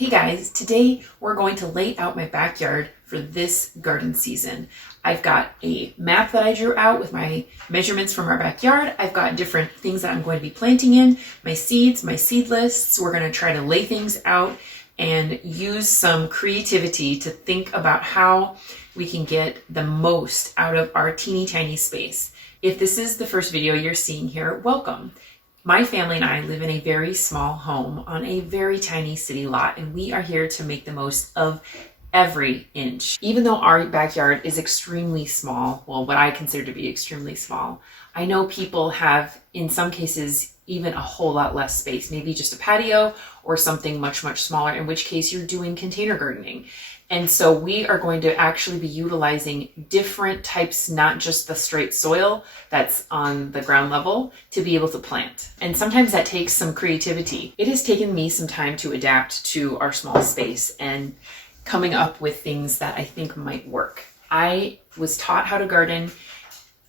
Hey guys, today we're going to lay out my backyard for this garden season. I've got a map that I drew out with my measurements from our backyard. I've got different things that I'm going to be planting in, my seeds, my seed lists. We're going to try to lay things out and use some creativity to think about how we can get the most out of our teeny tiny space. If this is the first video you're seeing here, welcome. My family and I live in a very small home on a very tiny city lot, and we are here to make the most of every inch. Even though our backyard is extremely small, well, what I consider to be extremely small, I know people have, in some cases, even a whole lot less space, maybe just a patio or something much, much smaller, in which case you're doing container gardening. And so we are going to actually be utilizing different types, not just the straight soil that's on the ground level, to be able to plant. And sometimes that takes some creativity. It has taken me some time to adapt to our small space and coming up with things that I think might work. I was taught how to garden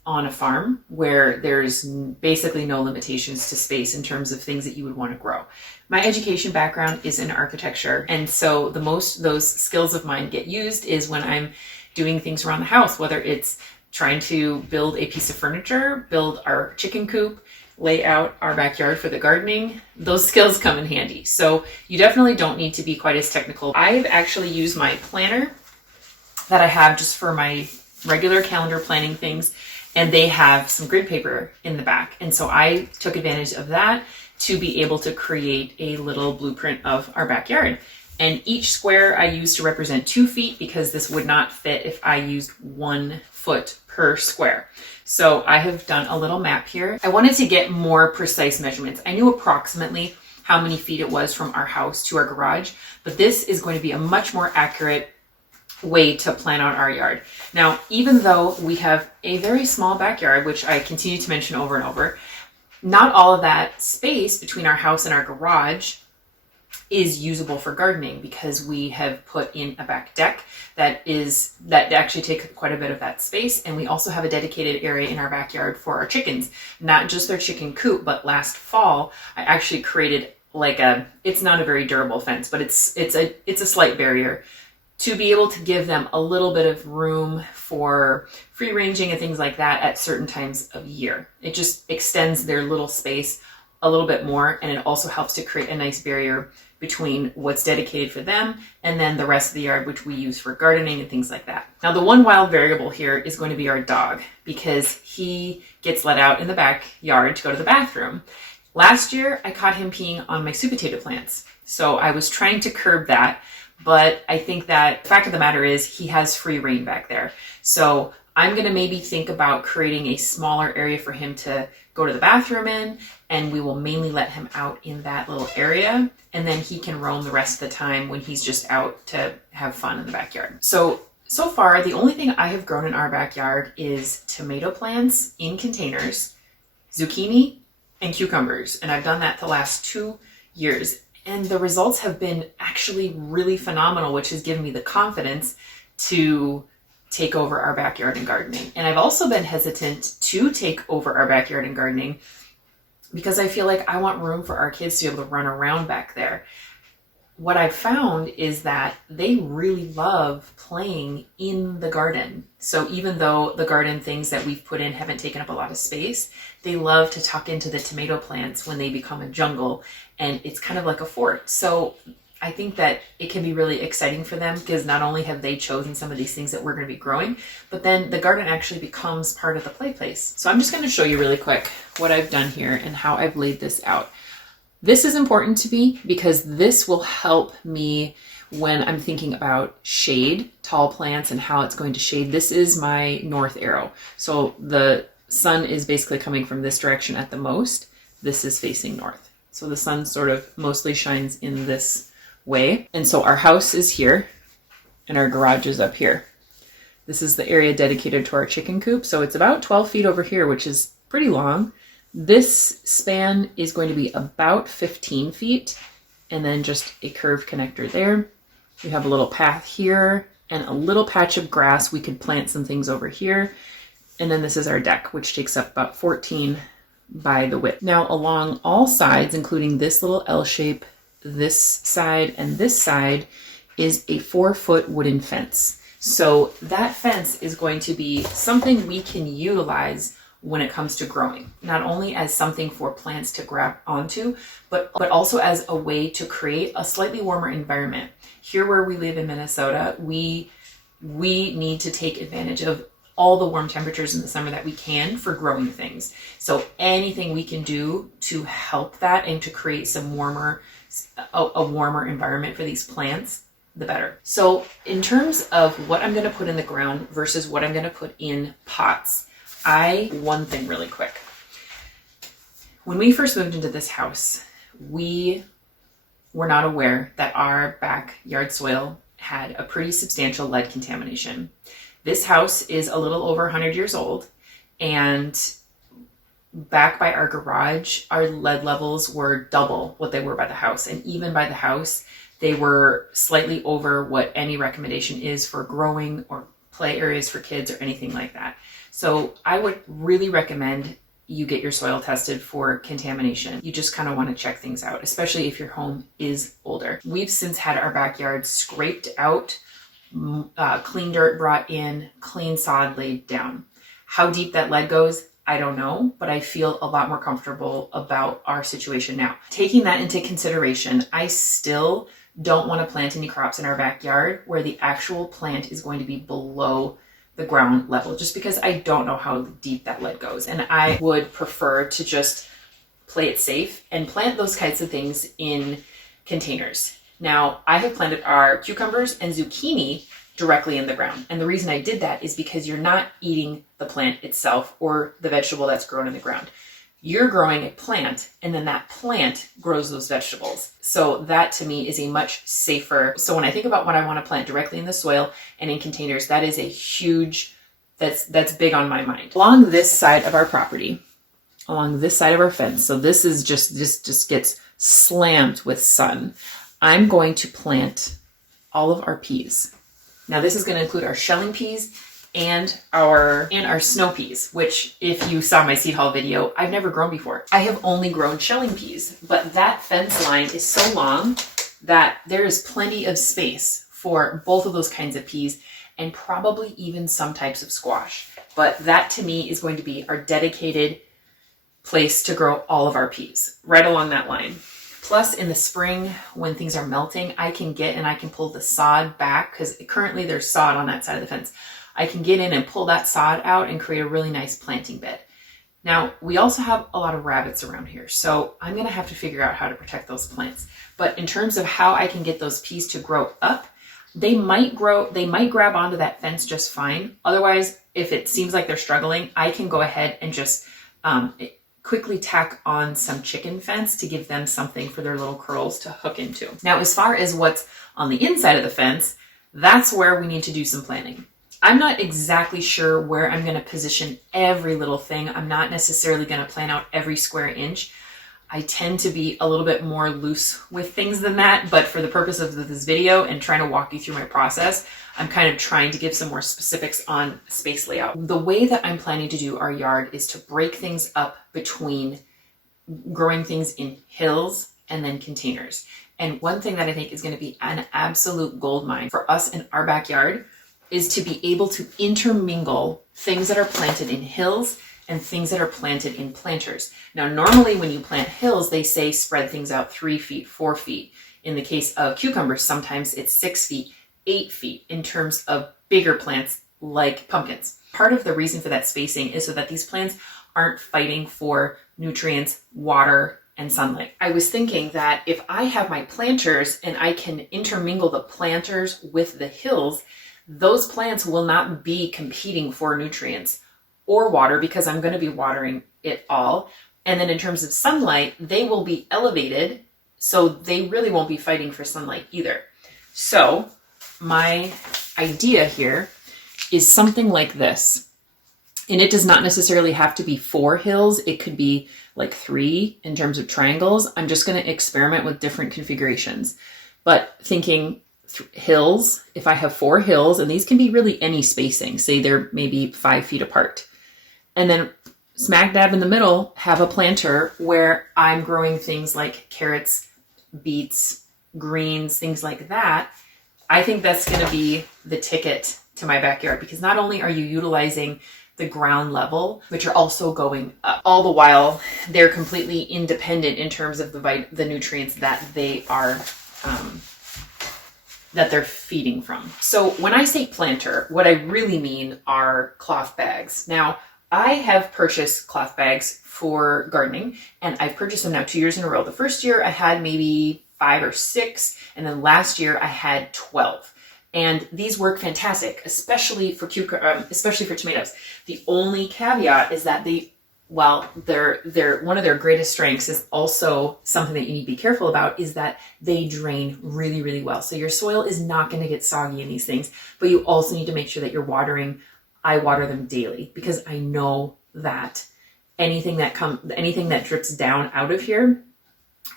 on a farm where there's basically no limitations to space in terms of things that you would want to grow. My education background is in architecture, and so the most those skills of mine get used is when I'm doing things around the house, whether it's trying to build a piece of furniture, build our chicken coop, lay out our backyard for the gardening. Those skills come in handy. So you definitely don't need to be quite as technical. I've actually used my planner that I have just for my regular calendar planning things, and they have some grid paper in the back. And so I took advantage of that to be able to create a little blueprint of our backyard. And each square I used to represent 2 feet because this would not fit if I used 1 foot per square. So I have done a little map here. I wanted to get more precise measurements. I knew approximately how many feet it was from our house to our garage, but this is going to be a much more accurate way to plan out our yard. Now, even though we have a very small backyard, which I continue to mention over and over, not all of that space between our house and our garage is usable for gardening because we have put in a back deck that actually takes quite a bit of that space. And we also have a dedicated area in our backyard for our chickens, not just their chicken coop, but last fall, I actually created it's not a very durable fence, but it's a slight barrier to be able to give them a little bit of room for free ranging and things like that at certain times of year. It just extends their little space a little bit more, and it also helps to create a nice barrier between what's dedicated for them and then the rest of the yard, which we use for gardening and things like that. Now, the one wild variable here is going to be our dog, because he gets let out in the backyard to go to the bathroom. Last year, I caught him peeing on my sweet potato plants. So I was trying to curb that. But I think that the fact of the matter is he has free reign back there. So I'm going to maybe think about creating a smaller area for him to go to the bathroom in, and we will mainly let him out in that little area. And then he can roam the rest of the time when he's just out to have fun in the backyard. So far, the only thing I have grown in our backyard is tomato plants in containers, zucchini, and cucumbers. And I've done that the last 2 years. And the results have been actually really phenomenal, which has given me the confidence to take over our backyard and gardening. And I've also been hesitant to take over our backyard and gardening because I feel like I want room for our kids to be able to run around back there. What I've found is that they really love playing in the garden. So even though the garden things that we've put in haven't taken up a lot of space, they love to tuck into the tomato plants when they become a jungle, and it's kind of like a fort. So I think that it can be really exciting for them because not only have they chosen some of these things that we're going to be growing, but then the garden actually becomes part of the play place. So I'm just going to show you really quick what I've done here and how I've laid this out. This is important to me because this will help me when I'm thinking about shade, tall plants, and how it's going to shade. This is my north arrow. So the sun is basically coming from this direction at the most. This is facing north. So the sun sort of mostly shines in this way. And so our house is here and our garage is up here. This is the area dedicated to our chicken coop. So it's about 12 feet over here, which is pretty long. This span is going to be about 15 feet, and then just a curved connector there. We have a little path here and a little patch of grass. We could plant some things over here. And then this is our deck, which takes up about 14 by the width. Now along all sides, including this little L shape this side and this side is a 4-foot wooden fence. So that fence is going to be something we can utilize when it comes to growing, not only as something for plants to grab onto, but also as a way to create a slightly warmer environment. Here where we live in Minnesota, we need to take advantage of all the warm temperatures in the summer that we can for growing things. So anything we can do to help that and to create some a warmer environment for these plants, the better. So in terms of what I'm going to put in the ground versus what I'm going to put in pots, one thing really quick. When we first moved into this house, we were not aware that our backyard soil had a pretty substantial lead contamination. This house is a little over 100 years old, and back by our garage, our lead levels were double what they were by the house. And even by the house, they were slightly over what any recommendation is for growing or play areas for kids or anything like that. So I would really recommend you get your soil tested for contamination. You just kind of want to check things out, especially if your home is older. We've since had our backyard scraped out, clean dirt brought in, clean sod laid down. How deep that lead goes, I don't know, but I feel a lot more comfortable about our situation now. Taking that into consideration, I still don't want to plant any crops in our backyard where the actual plant is going to be below the ground level, just because I don't know how deep that lead goes. And I would prefer to just play it safe and plant those kinds of things in containers. Now, I have planted our cucumbers and zucchini directly in the ground. And the reason I did that is because you're not eating the plant itself or the vegetable that's grown in the ground. You're growing a plant, and then that plant grows those vegetables. So that to me is a much safer. So when I think about what I want to plant directly in the soil and in containers, that is a huge, that's big on my mind. Along this side of our property, along this side of our fence, so this just gets slammed with sun, I'm going to plant all of our peas. Now this is going to include our shelling peas and our snow peas, which if you saw my seed haul video, I've never grown before. I have only grown shelling peas, but that fence line is so long that there is plenty of space for both of those kinds of peas and probably even some types of squash. But that to me is going to be our dedicated place to grow all of our peas, right along that line. Plus in the spring, when things are melting, I can pull the sod back, because currently there's sod on that side of the fence. I can get in and pull that sod out and create a really nice planting bed. Now, we also have a lot of rabbits around here, so I'm going to have to figure out how to protect those plants. But in terms of how I can get those peas to grow up, they might grab onto that fence just fine. Otherwise, if it seems like they're struggling, I can go ahead and just quickly tack on some chicken fence to give them something for their little curls to hook into. Now, as far as what's on the inside of the fence, that's where we need to do some planning. I'm not exactly sure where I'm going to position every little thing. I'm not necessarily going to plan out every square inch. I tend to be a little bit more loose with things than that, but for the purpose of this video and trying to walk you through my process, I'm kind of trying to give some more specifics on space layout. The way that I'm planning to do our yard is to break things up between growing things in hills and then containers. And one thing that I think is going to be an absolute goldmine for us in our backyard is to be able to intermingle things that are planted in hills and things that are planted in planters. Now, normally when you plant hills, they say spread things out 3 feet, 4 feet. In the case of cucumbers, sometimes it's 6 feet, 8 feet in terms of bigger plants like pumpkins. Part of the reason for that spacing is so that these plants aren't fighting for nutrients, water, and sunlight. I was thinking that if I have my planters and I can intermingle the planters with the hills, those plants will not be competing for nutrients or water because I'm going to be watering it all. And then in terms of sunlight, they will be elevated, so they really won't be fighting for sunlight either. So my idea here is something like this. And it does not necessarily have to be 4 hills. It could be like 3 in terms of triangles. I'm just going to experiment with different configurations. But thinking hills, if I have 4 hills, and these can be really any spacing, say they're maybe 5 feet apart. And then smack dab in the middle, have a planter where I'm growing things like carrots, beets, greens, things like that, I think that's going to be the ticket to my backyard, because not only are you utilizing the ground level, but you're also going up. All the while, they're completely independent in terms of the nutrients that they are that they're feeding from. So when I say planter, what I really mean are cloth bags. Now, I have purchased cloth bags for gardening, and I've purchased them now 2 years in a row. The first year I had maybe 5 or 6, and then last year I had 12. And these work fantastic, especially for tomatoes. The only caveat is that they're one of their greatest strengths is also something that you need to be careful about, is that they drain really, really well. So your soil is not going to get soggy in these things, but you also need to make sure that you're watering. I water them daily, because I know that anything that drips down out of here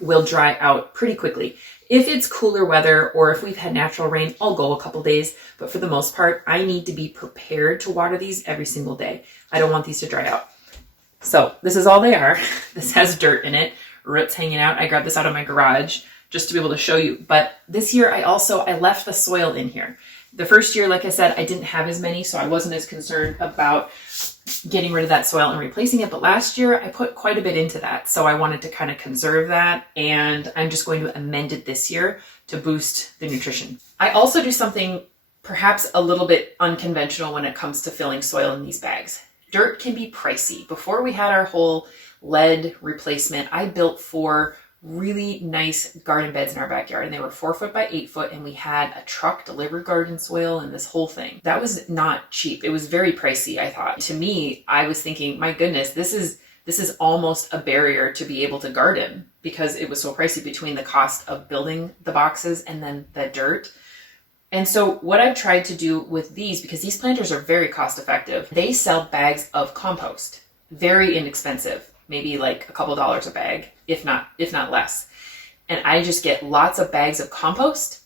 will dry out pretty quickly. If it's cooler weather or if we've had natural rain, I'll go a couple days, but for the most part, I need to be prepared to water these every single day. I don't want these to dry out. So this is all they are. This has dirt in it, roots hanging out. I grabbed this out of my garage just to be able to show you. But this year I left the soil in here. The first year, like I said, I didn't have as many, so I wasn't as concerned about getting rid of that soil and replacing it. But last year I put quite a bit into that. So I wanted to kind of conserve that, and I'm just going to amend it this year to boost the nutrition. I also do something perhaps a little bit unconventional when it comes to filling soil in these bags. Dirt can be pricey. Before we had our whole lead replacement, I built 4 really nice garden beds in our backyard, and they were 4 foot by 8 foot, and we had a truck delivered garden soil and this whole thing. That was not cheap. It was very pricey, I thought. To me, I was thinking, my goodness, this is almost a barrier to be able to garden, because it was so pricey between the cost of building the boxes and then the dirt. And so what I've tried to do with these, because these planters are very cost effective, they sell bags of compost, very inexpensive, maybe like a couple dollars a bag, if not less. And I just get lots of bags of compost,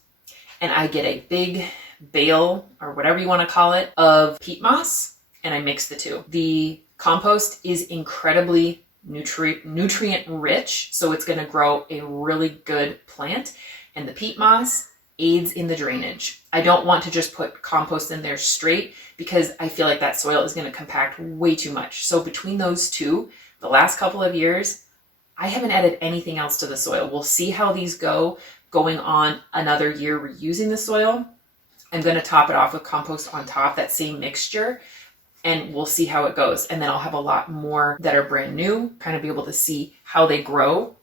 and I get a big bale, or whatever you want to call it, of peat moss, and I mix the two. The compost is incredibly nutrient rich, so it's going to grow a really good plant, and the peat moss aids in the drainage. I don't want to just put compost in there straight, because I feel like that soil is going to compact way too much. So between those two, the last couple of years, I haven't added anything else to the soil. We'll see how these go going on another year reusing the soil. I'm going to top it off with compost on top, that same mixture, and we'll see how it goes. And then I'll have a lot more that are brand new, kind of be able to see how they grow,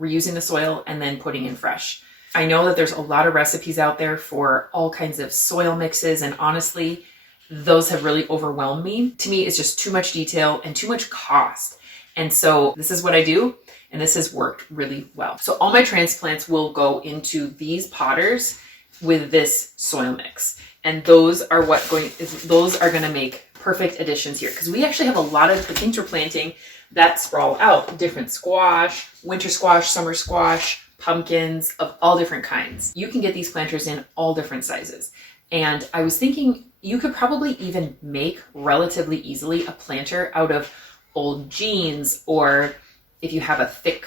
reusing the soil and then putting in fresh. I know that there's a lot of recipes out there for all kinds of soil mixes, and honestly, those have really overwhelmed me. To me, it's just too much detail and too much cost. And so this is what I do, and this has worked really well. So all my transplants will go into these potters with this soil mix. And those are going to make perfect additions here, because we actually have a lot of the things we're planting that sprawl out, different squash, winter squash, summer squash, pumpkins of all different kinds. You can get these planters in all different sizes. And I was thinking you could probably even make relatively easily a planter out of old jeans, or if you have a thick,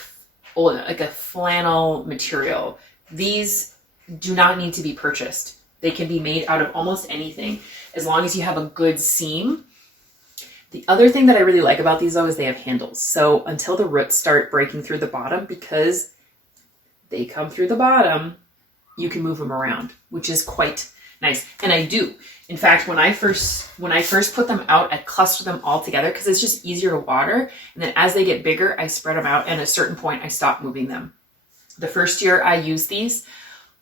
like a flannel material. These do not need to be purchased. They can be made out of almost anything, as long as you have a good seam. The other thing that I really like about these, though, is they have handles. So until the roots start breaking through the bottom, because they come through the bottom, you can move them around, which is quite nice. And I do. In fact, when I first put them out, I cluster them all together, because it's just easier to water. And then as they get bigger, I spread them out. And at a certain point, I stop moving them. The first year I used these,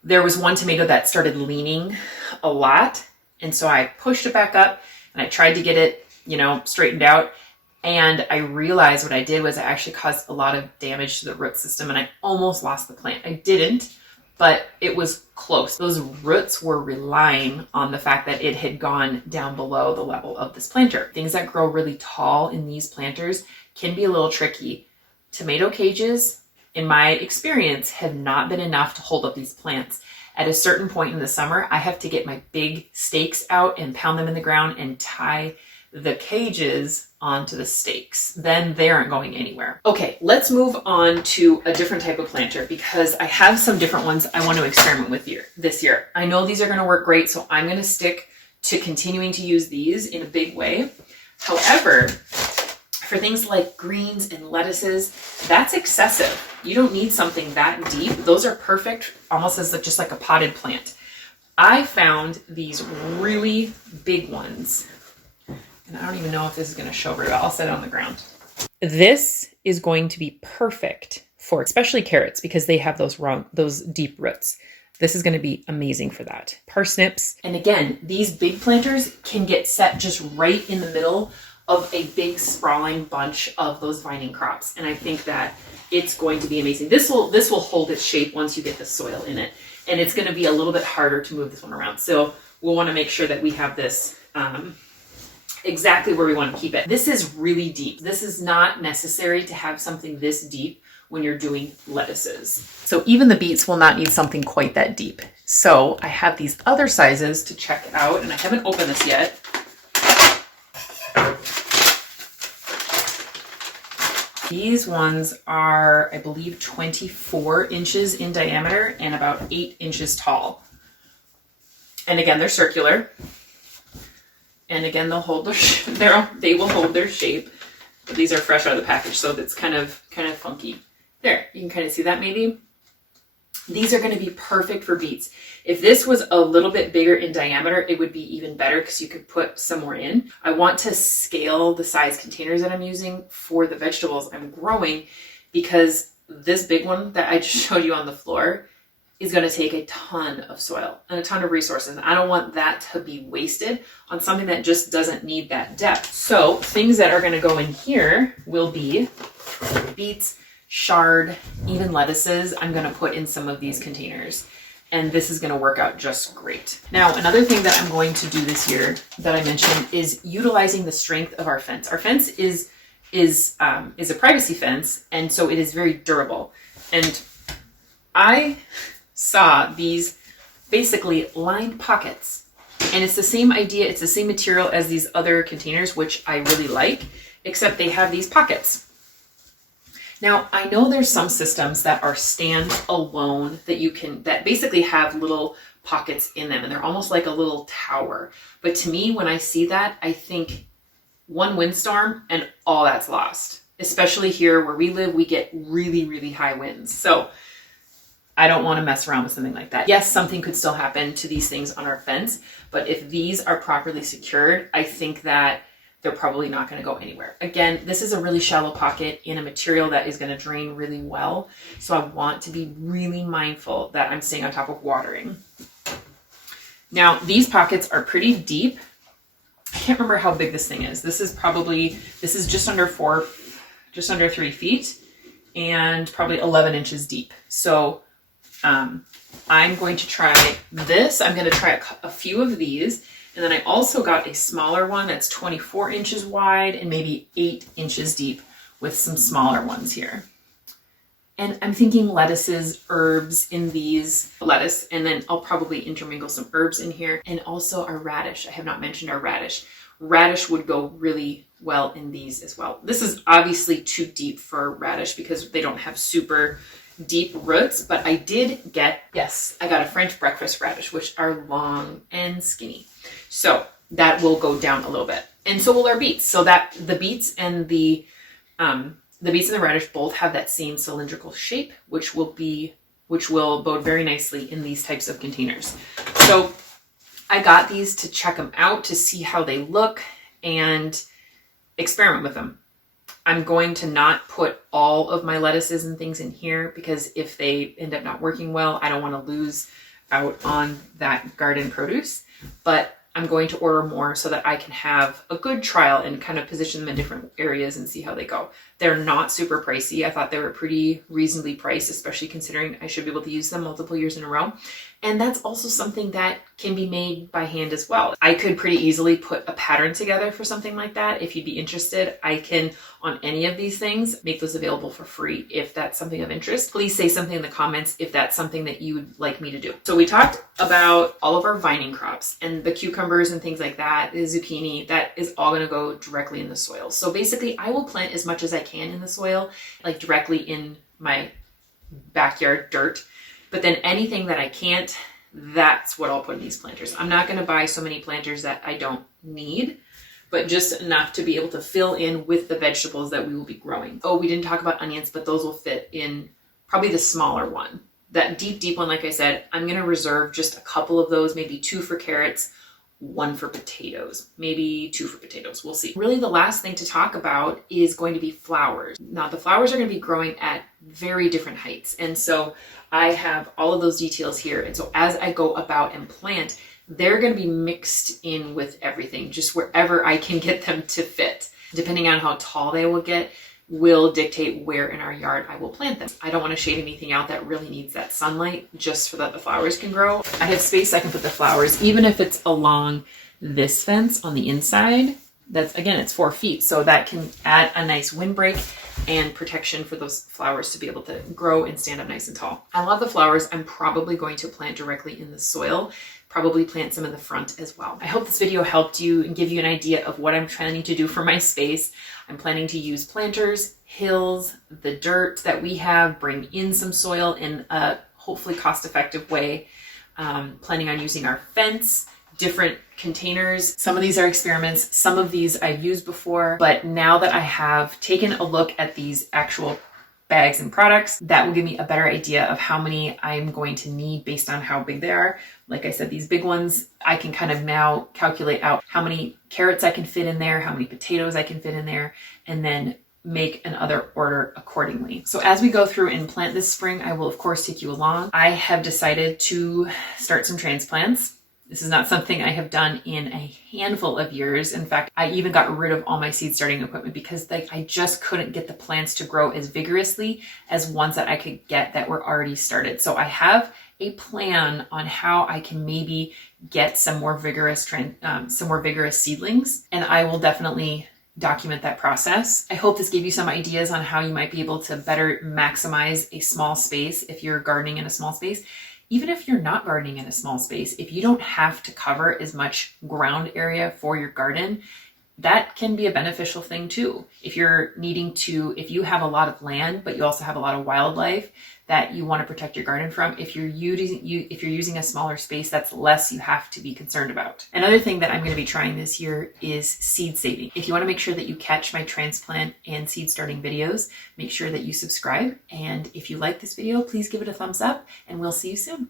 there was one tomato that started leaning a lot. And so I pushed it back up and I tried to get it, straightened out. And I realized what I did was I actually caused a lot of damage to the root system, and I almost lost the plant. I didn't, but it was close. Those roots were relying on the fact that it had gone down below the level of this planter. Things that grow really tall in these planters can be a little tricky. Tomato cages, in my experience, have not been enough to hold up these plants. At a certain point in the summer, I have to get my big stakes out and pound them in the ground and tie the cages onto the stakes. Then they aren't going anywhere. Okay, let's move on to a different type of planter because I have some different ones I want to experiment with this year. I know these are going to work great, so I'm going to stick to continuing to use these in a big way. However, for things like greens and lettuces, that's excessive. You don't need something that deep. Those are perfect almost as just like a potted plant. I found these really big ones. And I don't even know if this is going to show very well. I'll set it on the ground. This is going to be perfect for especially carrots because they have those deep roots. This is going to be amazing for that. Parsnips. And again, these big planters can get set just right in the middle of a big sprawling bunch of those vining crops. And I think that it's going to be amazing. This will hold its shape once you get the soil in it. And it's going to be a little bit harder to move this one around. So we'll want to make sure that we have this exactly where we want to keep it. This is really deep. This is not necessary to have something this deep when you're doing lettuces. So even the beets will not need something quite that deep. So I have these other sizes to check out, and I haven't opened this yet. These ones are, I believe, 24 inches in diameter and about 8 inches tall. And again, they're circular. And again, they'll hold they will hold their shape. But these are fresh out of the package, so that's kind of funky. There, you can kind of see that maybe. These are going to be perfect for beets. If this was a little bit bigger in diameter, it would be even better because you could put some more in. I want to scale the size containers that I'm using for the vegetables I'm growing because this big one that I just showed you on the floor is going to take a ton of soil and a ton of resources. I don't want that to be wasted on something that just doesn't need that depth. So things that are going to go in here will be beets, chard, even lettuces. I'm going to put in some of these containers. And this is going to work out just great. Now, another thing that I'm going to do this year that I mentioned is utilizing the strength of our fence. Our fence is a privacy fence, and so it is very durable. And I saw these basically lined pockets, and it's the same idea. It's the same material as these other containers, which I really like, except they have these pockets. Now, I know there's some systems that are stand-alone that basically have little pockets in them, and they're almost like a little tower. But to me, when I see that, I think one windstorm and all that's lost. Especially here where we live, we get really, really high winds. So I don't want to mess around with something like that. Yes, something could still happen to these things on our fence, but if these are properly secured, I think that they're probably not going to go anywhere. Again, this is a really shallow pocket in a material that is going to drain really well. So I want to be really mindful that I'm staying on top of watering. Now, these pockets are pretty deep. I can't remember how big this thing is. This is just under 3 feet and probably 11 inches deep. So I'm going to try this. I'm going to try a few of these. And then I also got a smaller one that's 24 inches wide and maybe 8 inches deep with some smaller ones here. And I'm thinking lettuces, herbs in these, lettuce, and then I'll probably intermingle some herbs in here. And also our radish. I have not mentioned our radish. Radish would go really well in these as well. This is obviously too deep for radish because they don't have super deep roots, but I got a French breakfast radish, which are long and skinny. So that will go down a little bit. And so will our beets. So that the beets and the radish both have that same cylindrical shape, which will bode very nicely in these types of containers. So I got these to check them out to see how they look and experiment with them. I'm going to not put all of my lettuces and things in here because if they end up not working well, I don't want to lose out on that garden produce. But I'm going to order more so that I can have a good trial and kind of position them in different areas and see how they go. They're not super pricey. I thought they were pretty reasonably priced, especially considering I should be able to use them multiple years in a row. And that's also something that can be made by hand as well. I could pretty easily put a pattern together for something like that. If you'd be interested, I can, on any of these things, make those available for free if that's something of interest. Please say something in the comments if that's something that you would like me to do. So we talked about all of our vining crops and the cucumbers and things like that, the zucchini, that is all gonna go directly in the soil. So basically I will plant as much as I can in the soil, like directly in my backyard dirt. But then anything that I can't, that's what I'll put in these planters. I'm not gonna buy so many planters that I don't need, but just enough to be able to fill in with the vegetables that we will be growing. Oh, we didn't talk about onions, but those will fit in probably the smaller one. That deep one, like I said, I'm gonna reserve just a couple of those, maybe 2 for carrots, 1 for potatoes, maybe 2 for potatoes, we'll see. Really the last thing to talk about is going to be flowers. Now the flowers are gonna be growing at very different heights. And so I have all of those details here. And so as I go about and plant, they're gonna be mixed in with everything, just wherever I can get them to fit. Depending on how tall they will get, will dictate where in our yard I will plant them. I don't want to shade anything out that really needs that sunlight just so that the flowers can grow. I have space I can put the flowers, even if it's along this fence on the inside. That's, again, it's 4 feet, so that can add a nice windbreak and protection for those flowers to be able to grow and stand up nice and tall. I love the flowers. I'm probably going to plant directly in the soil, probably plant some in the front as well. I hope this video helped you and give you an idea of what I'm planning to do for my space. I'm planning to use planters, hills, the dirt that we have, bring in some soil in a hopefully cost-effective way. Planning on using our fence, different containers. Some of these are experiments. Some of these I've used before, but now that I have taken a look at these actual bags and products, that will give me a better idea of how many I'm going to need based on how big they are. Like I said, these big ones, I can kind of now calculate out how many carrots I can fit in there, how many potatoes I can fit in there, and then make another order accordingly. So as we go through and plant this spring, I will of course take you along. I have decided to start some transplants. This is not something I have done in a handful of years. In fact, I even got rid of all my seed starting equipment because I just couldn't get the plants to grow as vigorously as ones that I could get that were already started. So I have a plan on how I can maybe get some more vigorous seedlings, and I will definitely document that process. I hope this gave you some ideas on how you might be able to better maximize a small space if you're gardening in a small space. Even if you're not gardening in a small space, if you don't have to cover as much ground area for your garden, that can be a beneficial thing too. If you have a lot of land, but you also have a lot of wildlife that you want to protect your garden from, if you're using a smaller space, that's less you have to be concerned about. Another thing that I'm going to be trying this year is seed saving. If you want to make sure that you catch my transplant and seed starting videos, make sure that you subscribe. And if you like this video, please give it a thumbs up, and we'll see you soon.